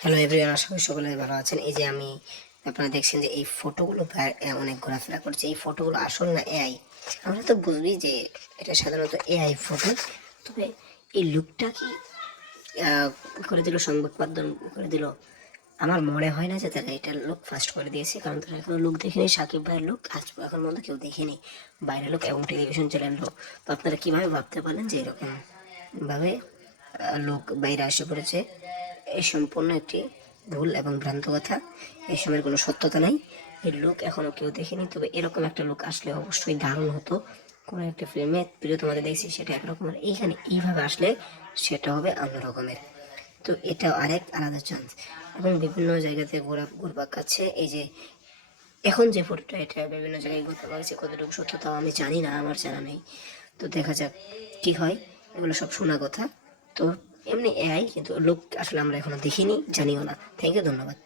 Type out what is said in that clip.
Hello everyone, আশা করি সকলে ভালো আছেন। এই যে আপনারা দেখছেন যে এই ফটোগুলো প্রায় অনেক ঘোরাফেরা করছে। এই ফটোগুলো আসল না এআই? আমরা তো বুঝবি যে এটা সাধারণত এআই ফটো, তবে এই লুকটা কি করে দিল সংবাদ মাধ্যম করে দিল? আমার মনে হয় না যে তারা এটার লুক ফার্স্ট করে দিয়েছে, কারণ তারা এখনো লুক দেখেনি। সাকিব ভাইয়ের লুক আজ এখন পর্যন্ত কেউ দেখেনি, বাইরের লোক এবং টেলিভিশন চ্যানেল লোক। তো আপনারা কীভাবে ভাবতে পারলেন যে এরকম ভাবে লোক বাইরে এসে পড়েছে? এই সম্পূর্ণ একটি ভুল এবং ভ্রান্ত কথা। এই সময়ের কোনো সত্যতা নাই। এই লোক এখনো কেউ দেখেনি, তবে এরকম একটা লোক আসলে অবশ্যই দারুণ হতো। কোনো একটা ফিল্মে তোমাদের দেখছি সেটা একরকমের, এইখানে এইভাবে আসলে সেটা হবে অন্য রকমের। তো এটা আরেক আলাদা চান্স। এবং বিভিন্ন জায়গাতে ঘুরপাক খাচ্ছে। এই যে এখন যে ফটোটা, এটা বিভিন্ন জায়গায় ঘুরপাক খাচ্ছে, কতটুকু সত্যতাও আমি জানি না, আমার জানা নেই। তো দেখা যাক কি হয়, এগুলো সব শোনা কথা। তো এমনি এআই, কিন্তু লোক আসলে আমরা এখনো দেখিনি, জানিও না। থ্যাংক ইউ, ধন্যবাদ।